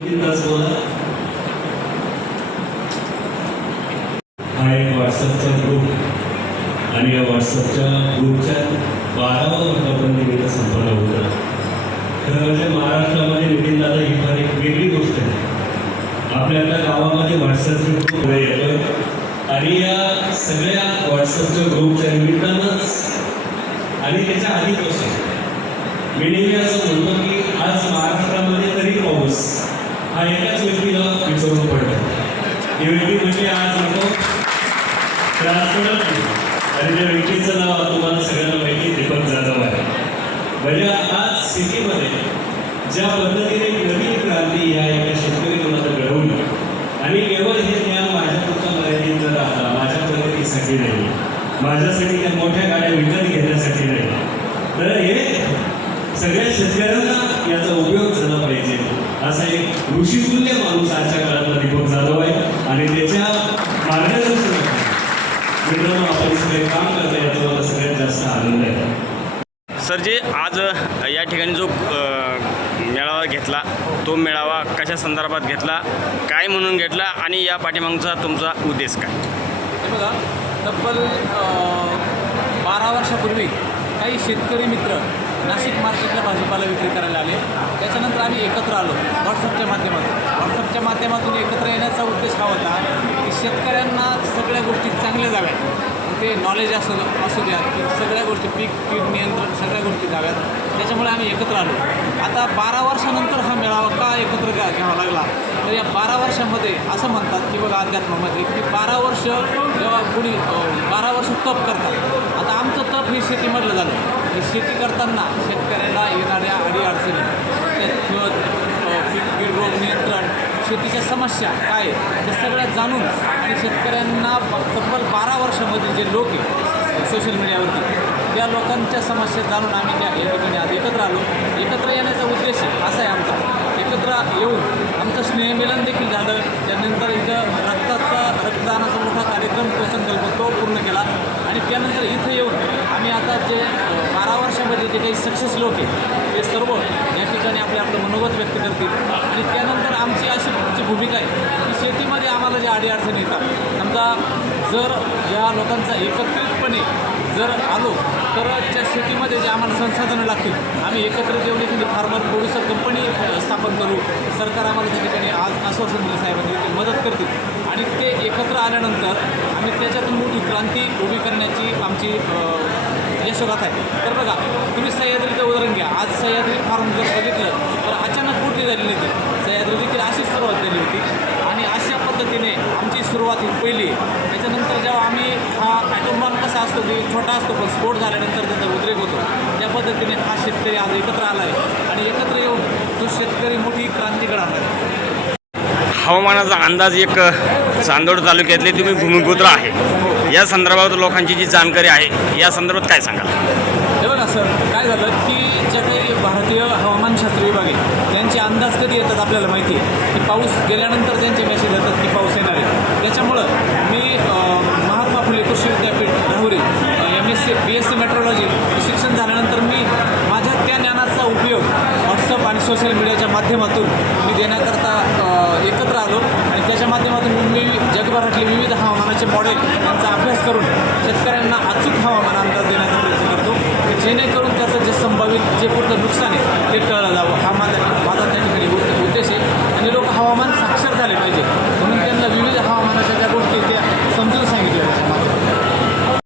हा एक व्हॉट्सअपचा ग्रुप आणि या व्हॉट्सअपच्या ग्रुपच्या 12वा वर्धापन संपन्न होतं. खरं म्हणजे महाराष्ट्रामध्ये नितीन दादा ही फार एक वेगळी गोष्ट आहे. आपल्या गावामध्ये व्हॉट्सअपचे ग्रुप येतोय आणि या सगळ्या व्हॉट्सअपच्या ग्रुपच्या निमित्तानंच आणि त्याच्या आधीपासून मी नेहमी असं म्हणतो की आज महाराष्ट्रामध्ये तरी पाऊस हा एकाच व्यक्तीला विचारून पडतो. ही व्यक्ती म्हणजे आज नको आणि त्या व्यक्तीचं नाव तुम्हाला सगळ्यांना माहिती दीपक जाधव आहे. म्हणजे आज सिटीमध्ये ज्या पद्धतीने नवीन क्रांती या एका शेतकरी मुलाला घडवली आणि केवळ हे ज्ञान माझ्यापुरतं मर्यादित न राहता माझ्या प्रगतीसाठी नाही, माझ्यासाठी त्या मोठ्या गाड्या विकत घेण्यासाठी नाही, तर हे सगळ्या शेतकऱ्यांना याचा उपयोग झाला पाहिजे असा एक ऋषितुल्य माणूस आजच्या काळातला दीपक जाधव आहे. आणि त्याच्या मार्गदर्शनात मित्रांनो आपण सगळे काम करतो याचा मला सगळ्यात जास्त आनंद आहे. सर जी आज या ठिकाणी जो मेळावा घेतला तो मेळावा कशा संदर्भात घेतला, काय म्हणून घेतला आणि या पाठीमागचा तुमचा उद्देश काय? हे बघा, तब्बल 12 वर्षापूर्वी काही शेतकरी मित्र नाशिक मार्केटला भाजीपाला विक्री करायला आले. त्याच्यानंतर आम्ही एकत्र आलो व्हॉट्सअपच्या माध्यमातून एकत्र येण्याचा उद्देश हा होता की शेतकऱ्यांना सगळ्या गोष्टी चांगल्या जाव्यात, ते नॉलेज असू द्या की सगळ्या गोष्टी पीक नियंत्रण सगळ्या गोष्टी जाव्यात. त्याच्यामुळे आम्ही एकत्र आलो. आता 12 वर्षानंतर हा मेळावा का एकत्र घ्यावा लागला, तर या 12 वर्षामध्ये असं म्हणतात की बघा अध्यात्मामध्ये की 12 वर्ष जेव्हा कुणी 12 वर्ष तप करतात. आता आमचं तप हे शेतीमधलं झालं. हे शेती करताना शेतकऱ्याला येणाऱ्या अडीअडचणी, खत, कीड रोग नियंत्रण, शेतीच्या समस्या काय हे सगळ्या जाणून आणि शेतकऱ्यांना तब्बल 12 वर्षामध्ये जे लोक आहे सोशल मीडियावरती त्या लोकांच्या समस्या जाणून आम्ही त्या या ठिकाणी आज एकत्र आलो. एकत्र येण्याचा उद्देश असा आहे आमचा. एकत्र येऊन आमचं स्नेहमिलन देखील झालं. त्यानंतर इथं रक्तदानाचा मोठा कार्यक्रम तो संकल्प तो पूर्ण केला आणि त्यानंतर इथं येऊन आम्ही आता जे 12 वर्षामध्ये जे काही सक्सेस लोक आहेत ते सर्व या ठिकाणी आपलं मनोगत व्यक्त करतील. आणि त्यानंतर आमची अशी भूमिका आहे की शेतीमध्ये आम्हाला ज्या अडीअडचणी येतात, समजा जर ज्या लोकांचा एकत्रितपणे जर आलो तर त्या शेतीमध्ये जे आम्हाला संसाधनं लागतील आम्ही एकत्रित येऊन एखादी फार्मर प्रोड्युसर कंपनी स्थापन करू. सरकार आम्हाला त्या ठिकाणी आज आश्वासन दिलं साहेबांनी ते मदत करतील आणि ते एकत्र आल्यानंतर आम्ही त्याच्यातून मोठी क्रांती उभी करण्याची आमची यशोगाथा आहे. तर बघा, तुम्ही सह्याद्रीचं उदाहरण घ्या. आज सह्याद्री फार्म जर बघितलं तर अचानक मोठी झालेली होती. सह्याद्री देखील अशीच सुरुवात झाली होती आणि अशा पद्धतीने आमची सुरुवात ही पहिली आहे. त्याच्यानंतर जेव्हा आम्ही हा ॲटोम बॉम्ब कसा असतो की छोटा असतो पण स्फोट झाल्यानंतर त्याचा उद्रेक होतो, त्या पद्धतीने हा शेतकरी आज एकत्र आला आहे आणि एकत्र येऊन तो शेतकरी मोठी क्रांती घडवणार आहे. हवामानाचा अंदाज एक चांदोड तालुक्यातले तुम्ही भूमिपुत्र आहे, या संदर्भात लोकांची जी जाणकारी आहे या संदर्भात काय सांगाल? हे बघा सर, काय झालं की ज्या काही भारतीय हवामानशास्त्र विभाग आहे त्यांचे अंदाज कधी येतात आपल्याला माहिती आहे की पाऊस गेल्यानंतर त्यांचे मेसेज येतात की पाऊस येणार आहे. त्याच्यामुळं मी महात्मा फुले कृषी विद्यापीठ राहुरी MSc BSc मेट्रोलॉजी शिक्षण झाल्यानंतर मी माझ्या त्या ज्ञानाचा उपयोग व्हॉट्सअप आणि सोशल मीडियाच्या माध्यमातून मी देण्याकरता एकत्र आलो आणि त्याच्या माध्यमातून मी जगभरातले विविध हवामानाचे मॉडेल यांचा अभ्यास करून शेतकऱ्यांना अचूक हवामान अंदाज देण्याचा प्रयत्न करतो जेणेकरून त्याचं